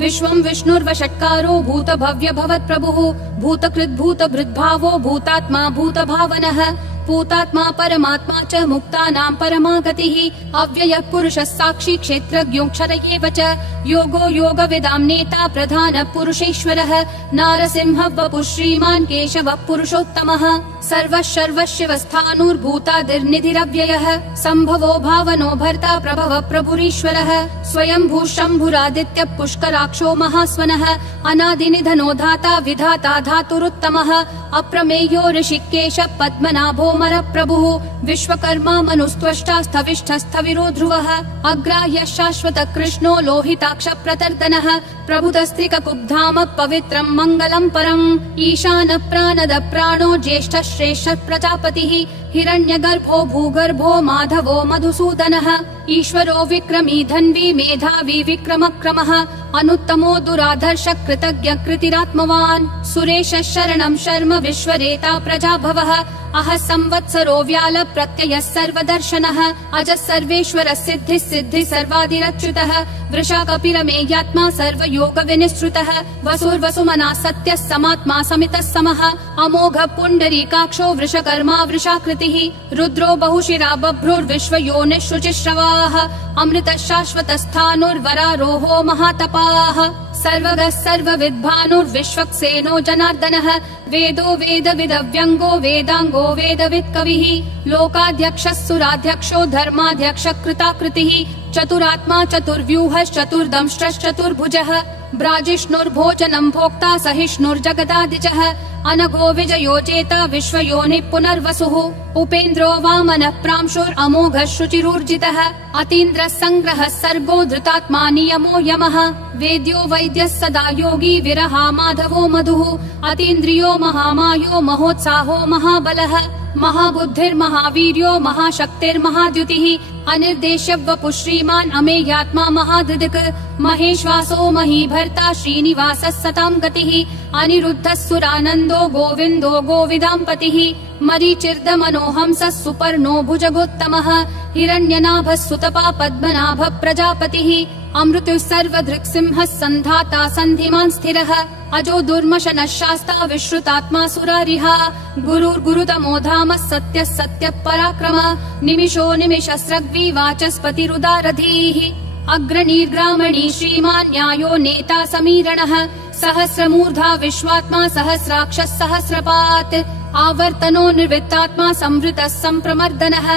विश्वं विष्णुर्वषट्कारो भूतभव्य भवत्प्रभुः भूतकृद्भूतभृद्भावो भूतात्मा भूतभावनः भूतात्मा परमात्मा च मुक्तानां परमा गतिः अव्ययः पुरुषः साक्षी क्षेत्रज्ञोऽक्षर एव च योगो योगविदां नेता प्रधानः पुरुषेश्वरः नारसिंहः वपुः श्रीमान् केशवः पुरुषोत्तमः सर्वः सर्वशिवस्थाणुर्भूतादिर्निधिरव्ययः सम्भवो भावनो भर्ता प्रभवः प्रभुरीश्वरः स्वयंभू शम्भुरादित्यः पुष्कराक्षो महास्वनः अनादिनिधनो धाता विधाता धातुरुत्तमः अप्रमेयो ऋषिकेश पद्मनाभो प्रभुः विश्वकर्मा मनुस्त्वष्टा स्थविष्ठस्थविरो ध्रुवः अग्राह्य शाश्वत कृष्णो लोहिताक्ष प्रतर्दनः प्रभुतस्त्रिककुब्धाम पवित्रं मङ्गलं परम् ईशान प्राणद प्राणो ज्येष्ठ श्रेष्ठ प्रजापतिः हिरण्यगर्भो भूगर्भो माधवो मधुसूदनः ईश्वरो विक्रमी धन्वी मेधावी विक्रमक्रमः अनुत्तमो दुराधर्ष कृतज्ञ कृतिरात्मवान् सुरेश शरणं शर्म विश्वरेता प्रजाभवः अह संवत्सरो व्याल प्रत्ययः सर्वदर्शनः अज सर्वेश्वर सिद्धिः सिद्धि सर्वादिरच्युतः वृषा कपिलमेयात्मा सर्वयोग विनिश्रुतः वसुर्वसुमना सत्यः समात्मा समितः समः अमोघ पुण्डरीकाक्षो वृषकर्मा वृषाकृतिः रुद्रो बहुशिरा बभ्रुर्विश्वयोनिः शुचिश्रवाः अमृतः शाश्वतस्थाणुर्वरारोहो महातपाः सर्वगः सर्वविद्भानुर्विश्वक्सेनो जनार्दनः वेदो वेदविदव्यङ्गो वेदाङ्गो वेदवित् कविः लोकाध्यक्षः सुराध्यक्षो धर्माध्यक्ष कृताकृतिः चतुरात्मा चतुर्व्यूहश्चतुर्दंष्ट्रश्चतुर्भुजः ब्राजिष्णुर्भोजनं भोक्ता सहिष्णुर्जगदादिजः अनघो विजयो जेता विश्वयोनिः पुनर्वसुः उपेन्द्रो वामनः प्रांशुरमोघः शुचिरूर्जितः अतीन्द्रः सङ्ग्रहः सर्गो धृतात्मा नियमो यमः वेद्यो वैद्यः सदा योगी विरहा माधवो मधुः अतीन्द्रियो महामायो महोत्साहो महाबलः महाबुद्धिर्महावीर्यो महाशक्तिर्महाद्युतिः अनिर्देश्य वपुः श्रीमान् अमेयात्मा महाधृदिक् महेश्वासो महीभर्ता श्रीनिवासः सतां गतिः अनिरुद्धः सुरानन्दो गोविन्दो गोविदाम्पतिः मरीचिर्दमनोहंसः सुपर्णो भुजगोत्तमः हिरण्यनाभः सुतपा पद्मनाभः प्रजापतिः अमृतुः सर्वधृक्सिंहः सन्धाता सन्धिमान् स्थिरः अजो दुर्मशनः शास्ता विश्रुतात्मा सुरारिः गुरुर्गुरुतमो धामः सत्यः सत्यः पराक्रमः निमिषो निमिषस्रग्वी वाचस्पतिरुदारधीः अग्रणीर्ग्रामणी श्रीमान् न्यायो नेता समीरणः सहस्रमूर्धा विश्वात्मा सहस्राक्षः सहस्रपात् आवर्तनो निर्वृत्तात्मा संवृतः सम्प्रमर्दनः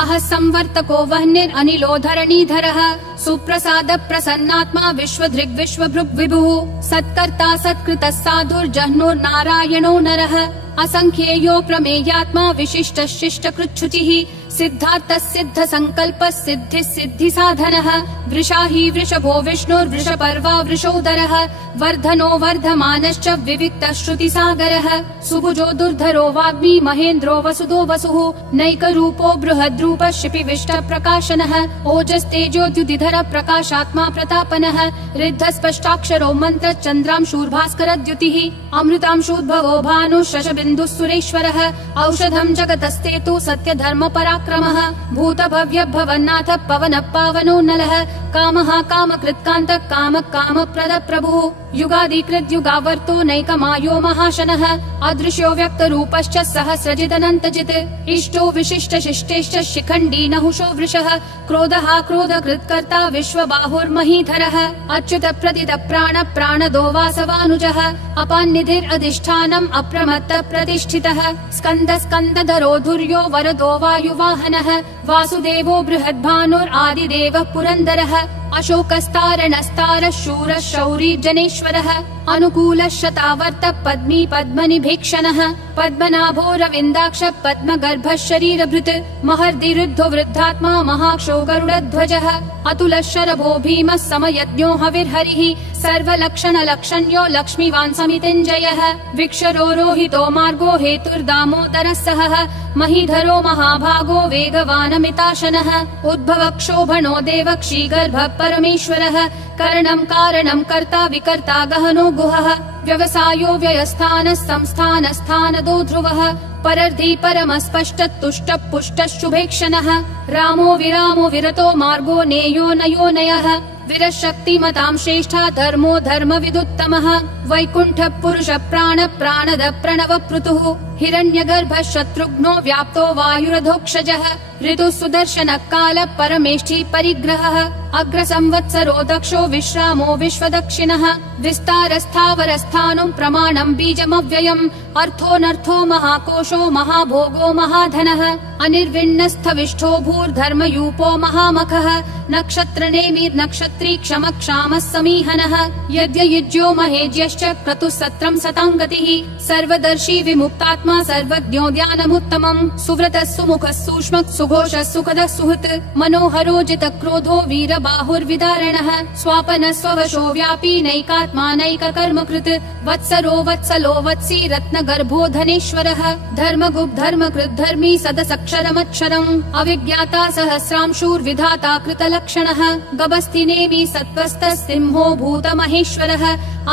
अह संवर्तको वह्निरनिलो धरणीधरः सुप्रसाद प्रसन्नात्मा विश्वधृग् विश्वभृग् विभुः सत्कर्ता सत्कृतः साधुर्जह्नुर्नारायणो नरः असंख्येयो प्रमेयात्मा विशिष्ट शिष्ट कृच्छुचिः सिद्धार्थः सिद्ध संकल्पः सिद्धिः सिद्धि साधनः वृषाही वृषभो विष्णुर्वृषपर्वा वृषोदरः वर्धनो वर्धमानश्च विविक्तः श्रुतिसागरः सुभुजो दुर्धरो वाग्मी महेन्द्रो वसुदो वसुः नैकरूपो बृहद्रूपः शिपिविष्ट प्रकाशनः ओजस्तेजोद्युतिधर प्रकाशात्मा प्रतापनः ऋद्धस्पष्टाक्षरो मन्त्र चन्द्रांशूर्भास्करद्युतिः अमृतांशूद्भवो भानुः शशबिन्दुः सुरेश्वरः औषधं जगतस्तेतु सत्यधर्म पराक्रमः भूतभव्य भवन्नाथ पवनः पावनो नलः कामः कामकृत्कान्तः कामः कामप्रद प्रभुः युगादिकृत् युगावर्तो नैकमायो महाशनः अदृश्यो व्यक्तरूपश्च सहस्रजिदनन्तजित् इष्टो विशिष्ट शिष्टेश्च शिखण्डी नहुषो वृषः क्रोधः क्रोधकृत्कर्ता विश्वबाहुर्महीधरः अच्युत प्रदित प्राण प्राणदो वासवानुजः अपान्निधिरधिष्ठानम् अप्रमत्त प्रतिष्ठितः स्कन्द स्कन्दधरो धुर्यो वरदो वायुवाहनः वासुदेवो बृहद्भानुरादिदेवः पुरन्दरः अशोकस्तारणस्तारः शूरः शौरी जनेश्वरः अनुकूलः शतावर्त पद्मी पद्मनिभीक्षणः पद्मनाभो रविन्दाक्ष पद्मगर्भः शरीरभृत् महर्दिरुद्धो वृद्धात्मा महाक्षो गरुडध्वजः अतुलः शरभो भीमः समयज्ञो हविर्हरिः सर्वलक्षणलक्षण्यो लक्ष्मीवान् समितिञ्जयः विक्षरो रोहितो मार्गो हेतुर्दामोदरः सहः महीधरो महाभागो वेगवानमिताशनः उद्भव क्षोभणो देवक्षीगर्भः परमेश्वरः करणं कारणं कर्ता विकर्ता गहनो गुहः व्यवसायो व्ययस्थानः संस्थानस्थानदो ध्रुवः परर्धि परमस्पष्टतुष्ट पुष्ट शुभेक्षणः रामो विरामो विरतो मार्गो नेयो नयो नयः विरशक्तिमतां श्रेष्ठा धर्मो धर्म विदुत्तमः वैकुण्ठ पुरुष प्राण प्राणद प्रणव पृथुः हिरण्यगर्भ शत्रुघ्नो व्याप्तो वायुरधोक्षजः ऋतु सुदर्शन काल परमेष्ठी परिग्रहः अग्र संवत्सरो दक्षो विश्रामो विश्वदक्षिणः विस्तारस्थावरस्थानं प्रमाणं बीजमव्ययम् अर्थोऽनर्थो महाकोशो महाभोगो महाधनः अनिर्विण्णस्थविष्ठो भूर्धर्मयूपो महामखः नक्षत्रनेमिर्नक्षत्री क्षमक्षामः समीहनः यद्ययुज्यो महेज्यश्च क्रतुः सत्रं सताङ्गतिः सर्वदर्शी विमुक्तात्मा सर्वज्ञो ज्ञानमुत्तमम् सुव्रतः सुमुखः सूक्ष्मः सुघोषः सुखदः सुहृत् मनोहरो जितक्रोधो वीरबाहुर्विदारणः स्वापनः स्ववशो व्यापी नैकात्मा नैककर्मकृत् वत्सरो वत्सलो वत्सी रत्नगर्भो धनेश्वरः धर्मगुप् धर्मकृत् धर्मी सदसक्षरमक्षरम् अविज्ञाता सहस्रांशूर्विधाता कृतलक्षणः गभस्तिनेमि सत्त्वस्तः सिंहो भूतमहेश्वरः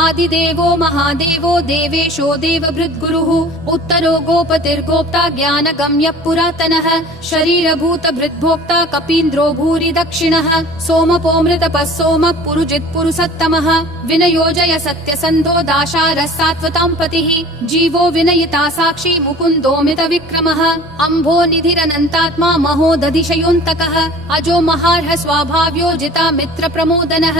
आदिदेवो महादेवो देवेशो देवभृद्गुरुः उत्तरो गोपतिर्गोप्ता ज्ञानगम्यः पुरातनः शरीरभूतभृद्भोक्ता कपीन्द्रो भूरि दक्षिणः सोमपोऽमृतपः सोमः पुरुजित् पुरुषोत्तमः विनयोजय सत्यसन्धो दाशारः सात्वतां पतिः जीवो विनयिता साक्षी मुकुन्दोमित विक्रमः अम्भो निधिरनन्तात्मा महोदधिशयोऽन्तकः अजो महार्ह स्वाभाव्यो जिता मित्र प्रमोदनः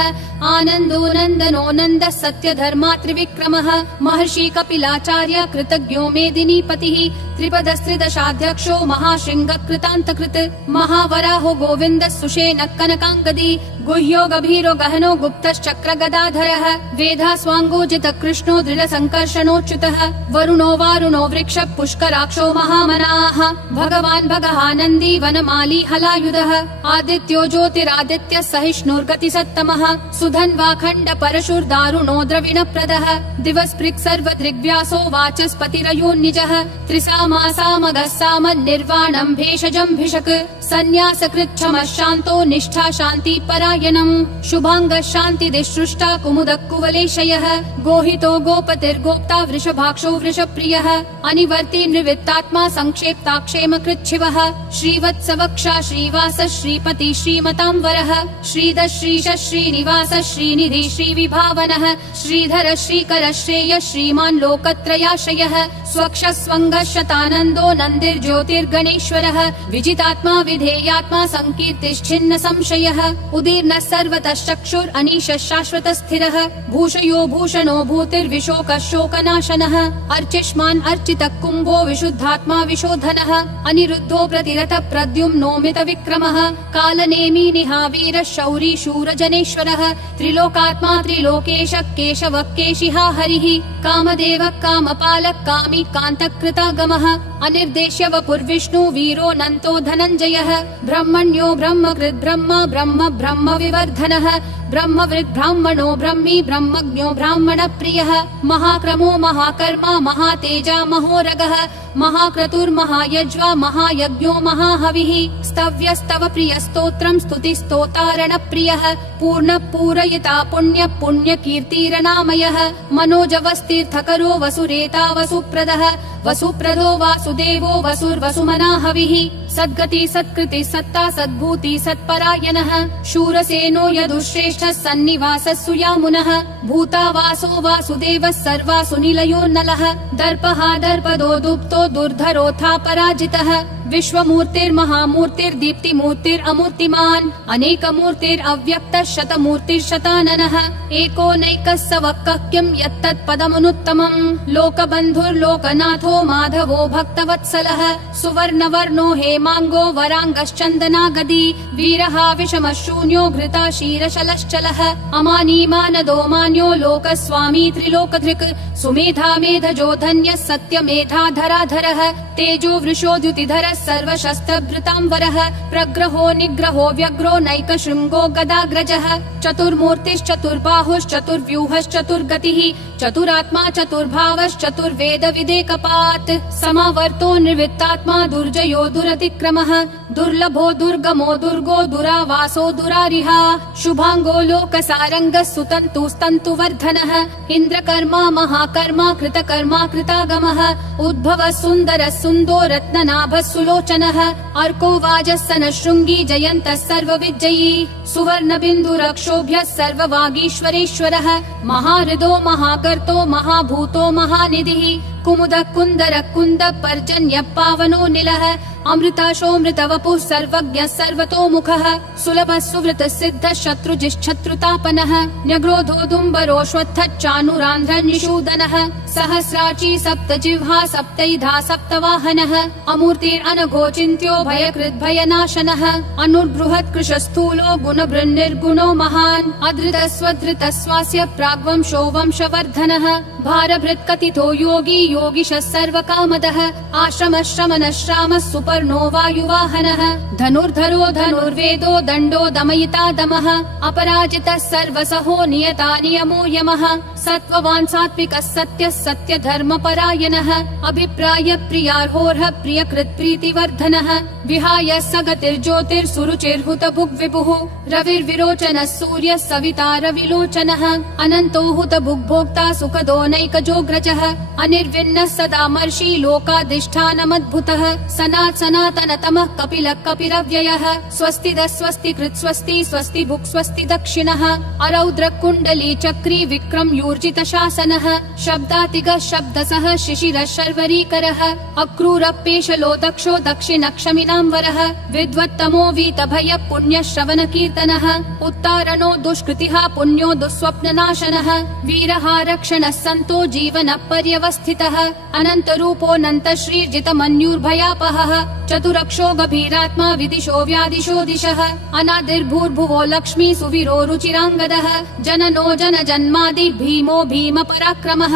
आनन्दो नन्दनो नन्दः सत्यधर्मा त्रिविक्रमः महर्षि कपिलाचार्य कृतज्ञो मेदिनीपतिः त्रिपदस्त्रिदशाध्यक्षो महाशृङ्ग कृतान्तकृत् महावराहो गोविन्दः सुषेण कनकाङ्गदी गुह्यो गभीरो गहनो गुप्तश्चक्र गदाधरः वेधास्वाङ्गोजित कृष्णो दृढ संकर्षणोच्युतः वरुणो वारुणो वृक्ष पुष्कराक्षो महामनाः भगवान् भगहानन्दी वनमाली हलायुधः आदित्यो ज्योतिरादित्य सहिष्णुर्गति सत्तमः सुधन्वाखण्ड परशुर्दारुणो द्रविणप्रदः दिवस्पृक् सर्वदृग्व्यासो वाचस्पतिरयोन्निजः त्रिसामासामगः सामन्निर्वाणं भेषजं भिषक् सन्न्यासकृच्छमः शान्तो निष्ठा शान्ति परायणम् शुभाङ्गः शान्तिदिसृष्टा कुमुदः कुवलेशयः गोहितो गोपतिर्गोप्ता वृषभाक्षो वृषप्रियः अनिवर्ति निवृत्तात्मा संक्षेप्ता क्षेमकृच्छिवः श्रीवत्सवक्षा श्रीवास श्रीपति श्रीमतांवरः श्रीधर श्रीश श्रीनिवास श्रीनिधि श्रीविभावनः श्रीधर श्रीकर श्रेय श्रीमान् लोकत्रयाश्रयः स्वक्ष स्वङ्गः शतानन्दो नन्दिर्ज्योतिर्गणेश्वरः विजितात्मा विधेयात्मा संकीर्तिश्छिन्न संशयः उदीर्णः सर्वतः चक्षुर् अनीशः शाश्वतः स्थिरः भूषयो भूषणो भूतिर्विशोकः शोकनाशनः अर्चिष्मान् अर्चितः कुम्भो विशुद्धात्मा विशोधनः अनिरुद्धो प्रतिरथ प्रद्युम्नोमित विक्रमः कालनेमी निहावीरः शौरी शूरजनेश्वरः त्रिलोकात्मा त्रिलोकेश केशवः केशिहा हरिः कामदेवः कामपालः कामी कान्तकृतागमः अनिर्देश्य वपुर्विष्णु वीरो नन्तो धनञ्जयः ब्रह्मण्यो ब्रह्मकृत् ब्रह्म ब्रह्म ब्रह्म विवर्धनः ब्रह्मवृद् ब्राह्मणो ब्रह्मी ब्रह्मज्ञो ब्राह्मण प्रियः महाक्रमो महाकर्मा महातेजा महोरगः महाक्रतुर्महायज्वा महायज्ञो महाहविः स्तव्यस्तव प्रियस्तोत्रम् स्तुतिस्तोतारण प्रियः पूर्ण पूरयिता पुण्य पुण्य कीर्तिरनामयः मनोजवस्तीर्थकरो वसुरेता वसुप्रदः वसुप्रदो वासुदेवो वसुर्वसुमना हविः सद्गति सत्कृति सत्ता सद्भूति सत्परायणः शूरसेनो यदुश्रेष्ठः सन्निवासः सुयामुनः भूतावासो वासुदेवः सर्वासु निलयो नलः दर्पः दर्पदो दुप्तो दुर्धरोऽथा पराजितः विश्वमूर्तिर्महामूर्तिर्दीप्तिमूर्तिरमूर्तिमान् अनेकमूर्तिरव्यक्तः शतमूर्तिर्शताननः एको नैकः स वक्कः किं यत्तत्पदमनुत्तमम् लोकबन्धुर्लोकनाथो माधवो भक्तवत्सलः सुवर्णवर्णो हेमाङ्गो वराङ्गश्चन्दनागदी वीरः विषमः शून्यो घृता क्षीरशलश्चलः अमानीमानदो मान्यो लोकस्वामी त्रिलोकधृक् सुमेधा मेधजो धन्यः सत्यमेधाधराधरः तेजो वृषोद्युतिधरः सर्वशस्त्रभृतांवरः प्रग्रहो निग्रहो व्यग्रो नैकशृङ्गो गदाग्रजः चतुर्मूर्तिश्चतुर्बाहुश्चतुर्व्यूहश्चतुर्गतिः चतुरात्मा चतुर्भावश्चतुर्वेद विदेकपात् समावर्तो निर्वृत्तात्मा दुर्जयो दुरतिक्रमः विक्रमः दुर्लभो दुर्गमो दुर्गो दुरावासो दुरारिहा शुभांगो लोकसारंगः सुतन्तुस्तन्तुवर्धनः इन्द्रकर्मा महाकर्मा कृतकर्मा कृतागमः उद्भवः सुन्दरः सुन्दो रत्ननाभः सुलोचनः अर्को वाजस्सनः शृङ्गी जयन्तः सर्वविजयी सुवर्णबिन्दुरक्षोभ्यः सर्ववागीश्वरेश्वरः महाहृदो महाकर्तो महाभूतो महानिधिः कुमुदः कुन्दरः कुन्दः पर्जन्यः पावनो निलः अमृताशोऽमृतवपुः सर्वज्ञः सर्वतोमुखः सुलभः सुवृतः सिद्धः शत्रुजिश्शत्रुतापनः न्यग्रोधोदुम्बरोऽश्वत्थः चाणूरान्ध्रः निषूदनः सहस्राची सप्तजिह्वा सप्तैधा सप्तवाहनः अमूर्तिरनघोचिन्त्यो भयकृद्भयनाशनः अनुर्बृहत् कृशस्थूलो गुणभृन्निर्गुणो महान् अधृतः स्वधृतः स्वास्य प्राग्वंशो वंशवर्धनः भारभृत्कथितो योगी योगिशः सर्वकामदः आश्रमः श्रमणः श्रामः सुपर्णो वायुवाहनः धनुर्धरो धनुर्वेदो दण्डो दमयिता दमः अपराजितः सर्वसहो नियता नियमो यमः सत्त्ववान् सात्विकः सत्यः सत्यधर्मपरायणः अभिप्राय प्रियार्होर्ह प्रियकृत् प्रीतिवर्धनः विहाय सगतिर्ज्योतिर्सुरुचिर्हुतभुग्विभुः रविर्विरोचनः सूर्यः सविता रविलोचनः अनन्तो हुतभुग्भोक्ता सुखदो नैकजोग्रजः अनिर्विण्णः सदामर्षि लोकाधिष्ठानमद्भुतः सनातनतमः कपिलः कपिरव्ययः स्वस्तिदः स्वस्तिकृत् स्वस्ति स्वस्ति भुक् स्वस्ति दक्षिणः अरौद्र कुण्डली चक्री विक्रम यूर्जित शासनः शब्दातिगः शब्दसः शिशिरः शर्वरीकरः अक्रूरपेशलो दक्षो दक्षिणक्षमिनाम्बरः विद्वत्तमो वीतभय पुण्यः श्रवण कीर्तनः उत्तारणो दुष्कृतिः पुण्यो दुःस्वप्ननाशनः वीरः रक्षणः सन्तो जीवन पर्यवस्थितः अनन्तरूपोऽनन्त श्रीर्जितमन्युर्भयापहः चतुरक्षो गभीरात्मा विदिशो व्यादिशो दिशः अनादिर्भूर्भुवो लक्ष्मी सुवीरो रुचिराङ्गदः जननो जनजन्मादि भीमो भीम पराक्रमः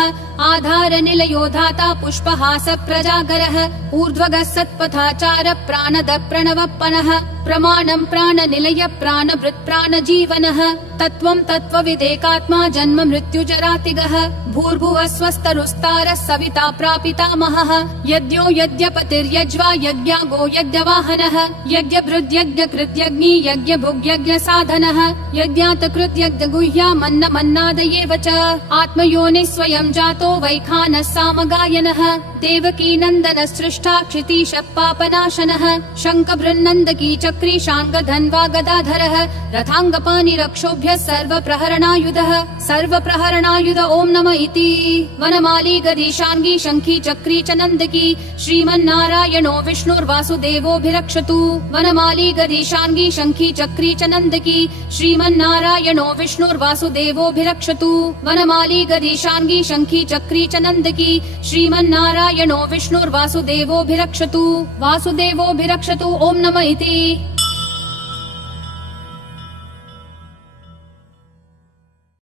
आधार निलयो धाता पुष्पहास प्रजागरः ऊर्ध्वगः सत्पथाचार प्राणद प्रणवप्पनः प्रमाणं प्राणनिलय प्राणभृत् प्राणजीवनः तत्त्वं तत्त्वविदेकात्मा जन्म मृत्युजरातिगः भूर्भुवः स्वस्तरुस्तारः सविता प्रापितामहः यज्ञो यज्ञपतिर्यज्वा यज्ञागो यज्ञवाहनः यज्ञभृद्यज्ञकृत्यग्नि यज्ञभुग्यज्ञसाधनः यज्ञातकृत्यज्ञगुह्यामन्नमन्नादयेव च आत्मयोनिः स्वयं जातो वैखानः सामगायनः देवकी नन्दनः सृष्टा क्षितीशः पापनाशनः शङ्खबृन्नन्दकी चक्री शाङ्गधन्वा गदाधरः रथाङ्गपाणिरक्षोभ्यः सर्वप्रहरणायुधः सर्वप्रहरणायुध ॐ नमः इति वनमाली गदीशाङ्गी शङ्खी चक्री च नन्दकी श्रीमन्नारायणो विष्णुर्वासुदेवोऽभिरक्षतु वनमाली गदीशाङ्गी शङ्खी चक्री च नन्दकी श्रीमन्नारायणो विष्णुर्वासुदेवोऽभिरक्षतु वनमाली गदीशाङ्गी शङ्खी चक्री च नन्दकी श्रीमन्नारायणो विष्णुर्वासुदेवोऽभिरक्षतु वासुदेवोऽभिरक्षतु ॐ नमः इति।